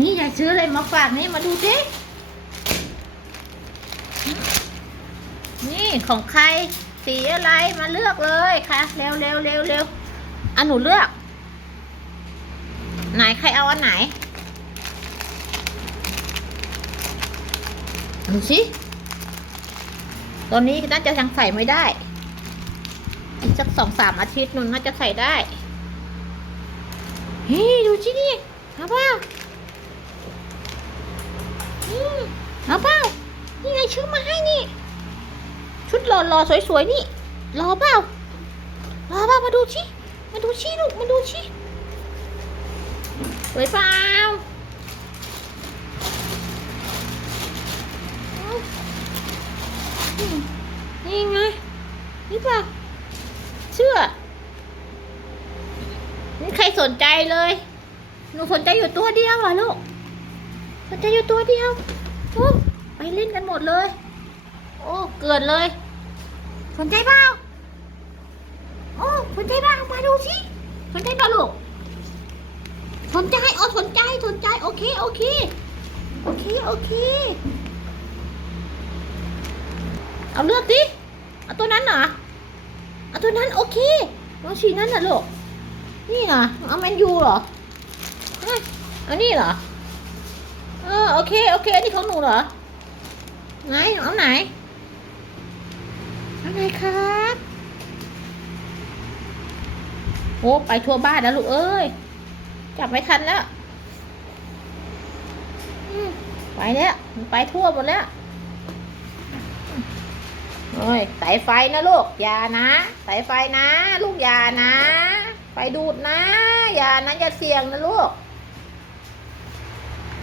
นี่อยายซื้ออะไรมาฝากนี่มาดูสินี่ของใครสีอะไรมาเลือกเลยค่ะ เร็วเร็วเร็วเร็วอันหนูเลือก ไหนใครเอาอันไหนดูสิตอนนี้น่าจะยังใส่ไม่ได้ อีกสักสองสามอาทิตย์นึงน่าจะใส่ได้เฮ้ยดูสินี่เอาเปล่า เอาเปล่านี่ไงชื่อมาให้นี่ ชุดหล่อๆสวยๆนี่รอเปล่ารอเปล่ามาดูชิมาดูชิลูกมาดูชิสวยเปล่าอนี่ไงนี่เปล่าเชื่อนี่ใครสนใจเลย หนูสนใจอยู่ตัวเดียวอะลูก สนใจอยู่ตัวเดียว โอ้ไปเล่นกันหมดเลย โอ้ เกิดเลย สนใจเปล่าโอ้สนใจเปล่ามาดูสิสนใจเปล่าลูกสนใจโอ๋อสนใจสนใจโอเคโอเคโอเคโอเค เอาเลือกดิเอาตัวนั้นเหรอเอาตัวนั้นโอเคน้องชีนั้นน่ะลูกนี่เหรอเอาแมนยูเหรอเอานี่เหรอ โอเค โอเค อันนี้ของหนูเหรอ ไหนเอาไหนเอาไหนครับโอ้ไปทั่วบ้านแล้วลูกเอ้ย จับไม่ทันแล้วไปแล้วมันไปทั่วหมดแล้วโอ้ยสายไฟนะลูกอย่านะสายไฟนะ ลูกอย่านะ ไฟดูดนะ อย่านะอย่าเสี่ยงนะลูก